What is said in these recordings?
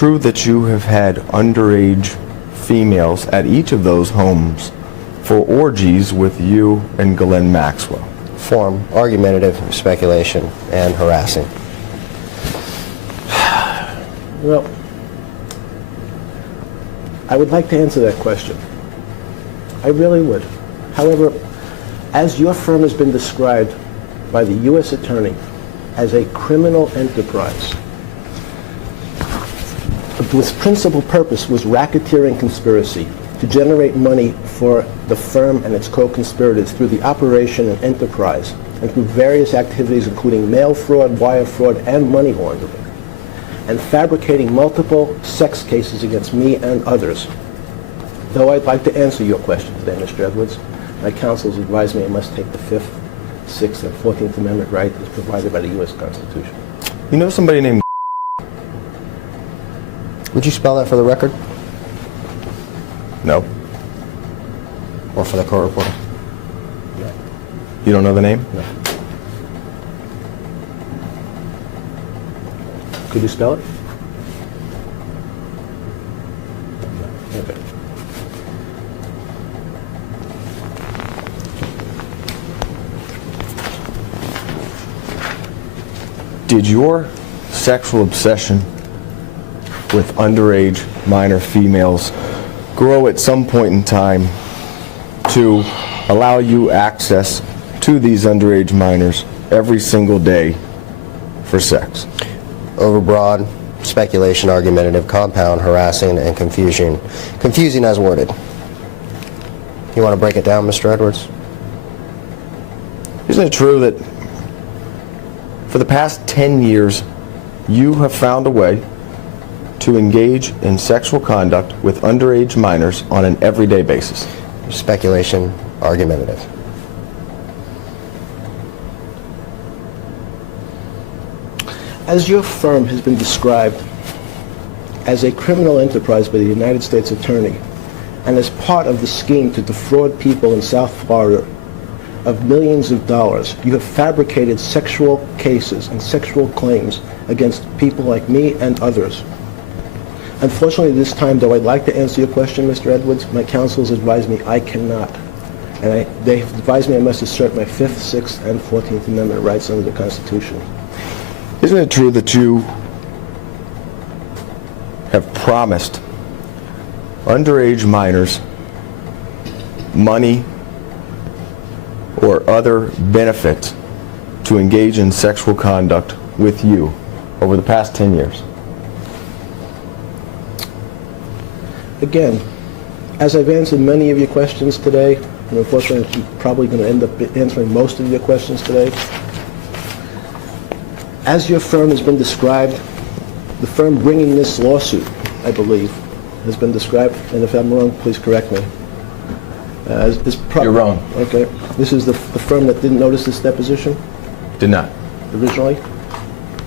true that you have had underage females at each of those homes for orgies with you and Ghislaine Maxwell? Form, argumentative, speculation, and harassing. Well, I would like to answer that question. I really would. However, as your firm has been described by the U.S. Attorney as a criminal enterprise, its principal purpose was racketeering conspiracy to generate money for the firm and its co-conspirators through the operation and enterprise and through various activities including mail fraud, wire fraud, and money laundering, and fabricating multiple sex cases against me and others. Though I'd like to answer your question today, Mr. Edwards, my counsel has advised me I must take the 5th, 6th, and 14th Amendment right as provided by the U.S. Constitution. You know somebody named... Would you spell that for the record? No. Or for the court reporter? No. You don't know the name? No. Could you spell it? No. Okay. Did your sexual obsession with underage minor females grow at some point in time to allow you access to these underage minors every single day for sex? Overbroad, speculation, argumentative, compound, harassing, and confusion. Confusing as worded. You want to break it down, Mr. Edwards? Isn't it true that for the past 10 years you have found a way to engage in sexual conduct with underage minors on an everyday basis? Speculation, argumentative. As your firm has been described as a criminal enterprise by the United States Attorney and as part of the scheme to defraud people in South Florida of millions of dollars, you have fabricated sexual cases and sexual claims against people like me and others. Unfortunately, this time, though I'd like to answer your question, Mr. Edwards, my counsel has advised me I cannot. And they have advised me I must assert my 5th, 6th, and 14th Amendment rights under the Constitution. Isn't it true that you have promised underage minors money or other benefits to engage in sexual conduct with you over the past 10 years? Again, as I've answered many of your questions today, and unfortunately I'm probably going to end up answering most of your questions today, as your firm has been described, the firm bringing this lawsuit, I believe, has been described, and if I'm wrong, please correct me. You're wrong. Okay. This is the firm that didn't notice this deposition Did not. originally?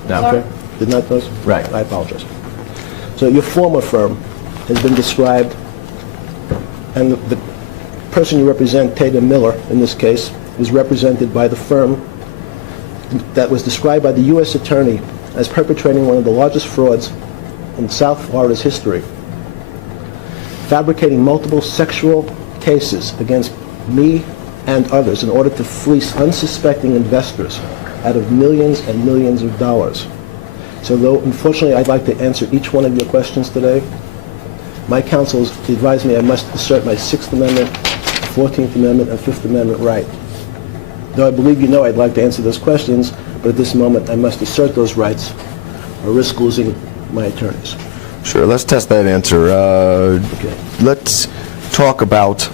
No. Okay. Did not notice? Right. I apologize. So your former firm has been described, and the person you represent, Tatum Miller, in this case, was represented by the firm that was described by the U.S. Attorney as perpetrating one of the largest frauds in South Florida's history, fabricating multiple sexual cases against me and others in order to fleece unsuspecting investors out of millions and millions of dollars. So though, unfortunately, I'd like to answer each one of your questions today, my counsel has advised me I must assert my 6th Amendment, 14th Amendment, and 5th Amendment right. Though I believe you know I'd like to answer those questions, but at this moment I must assert those rights or risk losing my attorneys. Sure, let's test that answer. Okay. Let's talk about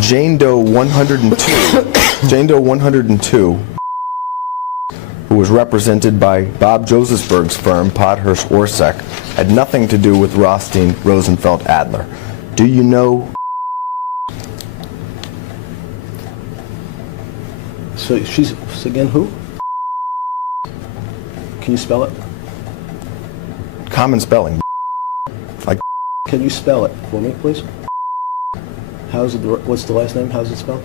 Jane Doe 102. Jane Doe 102, who was represented by Bob Josephsberg's firm, Podhurst Orsak, had nothing to do with Rothstein, Rosenfeld, Adler. Do you know? So she's, again, who? Can you spell it? Common spelling. Like. Can you spell it for me, please? How's it, what's the last name? How's it spelled?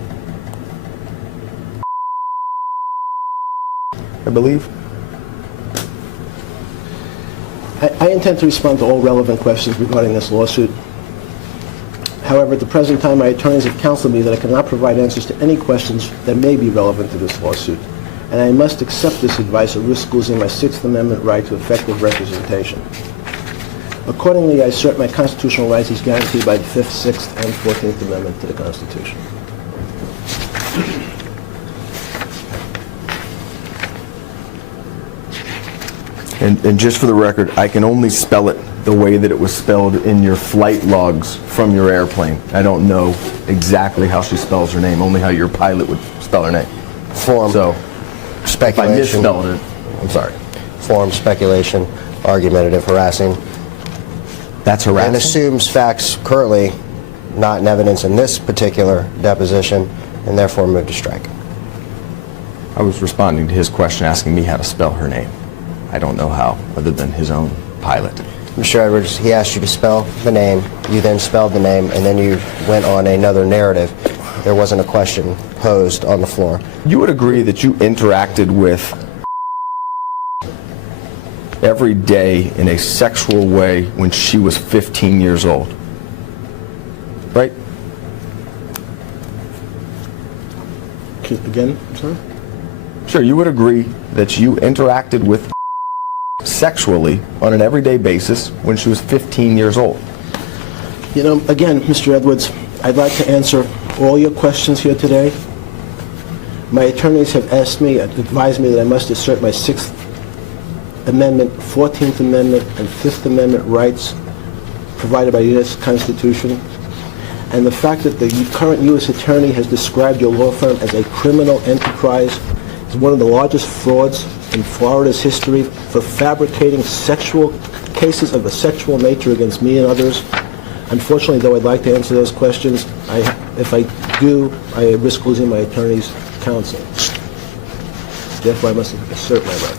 I believe. I intend to respond to all relevant questions regarding this lawsuit. However, at the present time, my attorneys have counseled me that I cannot provide answers to any questions that may be relevant to this lawsuit, and I must accept this advice or risk losing my Sixth Amendment right to effective representation. Accordingly, I assert my constitutional rights as guaranteed by the 5th, 6th, and 14th Amendment to the Constitution. And just for the record, I can only spell it the way that it was spelled in your flight logs from your airplane. I don't know exactly how she spells her name, only how your pilot would spell her name. Form, So if I speculation. misspelled it, I'm sorry. Form, speculation, argumentative, harassing, That's and harassing? assumes facts currently not in evidence in this particular deposition, and therefore move to strike. I was responding to his question asking me how to spell her name. I don't know how, other than his own pilot. Mr. Edwards, he asked you to spell the name, you then spelled the name, and then you went on another narrative. There wasn't a question posed on the floor. You would agree that you interacted with every day in a sexual way when she was 15 years old, right? Again, I'm sorry? Sure, you would agree that you interacted with sexually on an everyday basis when she was 15 years old. You know, again, Mr. Edwards, I'd like to answer all your questions here today. My attorneys have advised me that I must assert my Sixth Amendment, 14th Amendment, and Fifth Amendment rights provided by the U.S. Constitution. And the fact that the current U.S. Attorney has described your law firm as a criminal enterprise is one of the largest frauds in Florida's history for fabricating cases of a sexual nature against me and others. Unfortunately, though I'd like to answer those questions, if I do, I risk losing my attorney's counsel. Therefore, I must assert my right.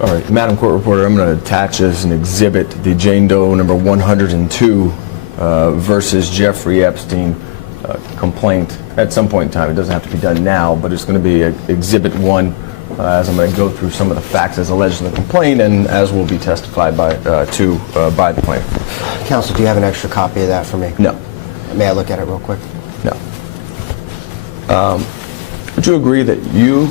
All right, Madam Court Reporter, I'm going to attach as an exhibit the Jane Doe number 102 versus Jeffrey Epstein complaint at some point in time. It doesn't have to be done now, but it's going to be Exhibit 1 as I'm going to go through some of the facts as alleged in the complaint and as will be testified by the plaintiff. Counsel, do you have an extra copy of that for me? No. May I look at it real quick? No. Would you agree that you,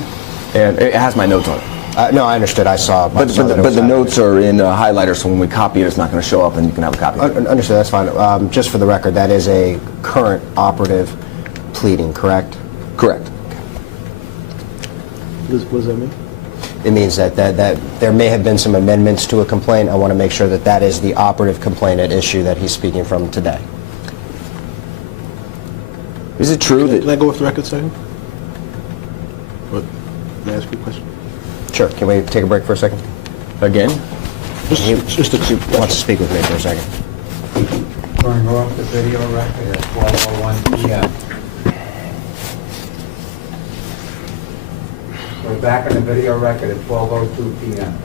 and it has my notes on it, No, I understood. I saw. but the notes are in highlighters, so when we copy it, it's not going to show up and you can have a copy of it. Understood. That's fine. Just for the record, that is a current operative pleading, correct? Correct. What does that mean? It means that there may have been some amendments to a complaint. I want to make sure that that is the operative complaint at issue that he's speaking from today. Is it true Can I that... go off the record a second? What? May I ask you a question? Sure. Can we take a break for a second? Again? He wants to speak with me for a second. Going to go off the video record at 12:01 p.m. We're back on the video record at 12:02 p.m.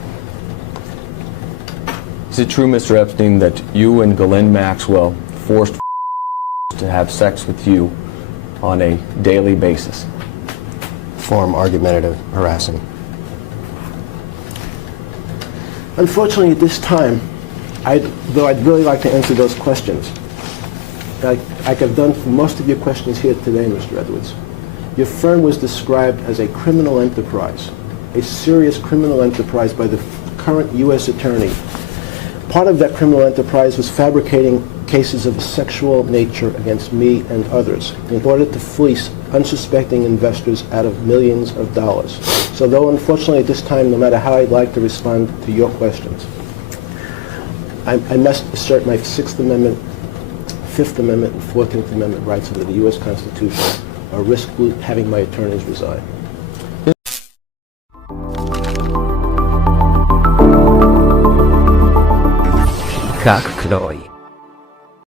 Is it true, Mr. Epstein, that you and Ghislaine Maxwell forced to have sex with you on a daily basis? Form, argumentative, harassing. Unfortunately, at this time, though I'd really like to answer those questions, like I've done for most of your questions here today, Mr. Edwards, your firm was described as a criminal enterprise, a serious criminal enterprise by the current U.S. Attorney. Part of that criminal enterprise was fabricating cases of a sexual nature against me and others in order to fleece unsuspecting investors out of millions of dollars. So though unfortunately at this time, no matter how I'd like to respond to your questions, I must assert my Sixth Amendment, Fifth Amendment, and 14th Amendment rights under the U.S. Constitution or risk having my attorneys resign. Как Клой.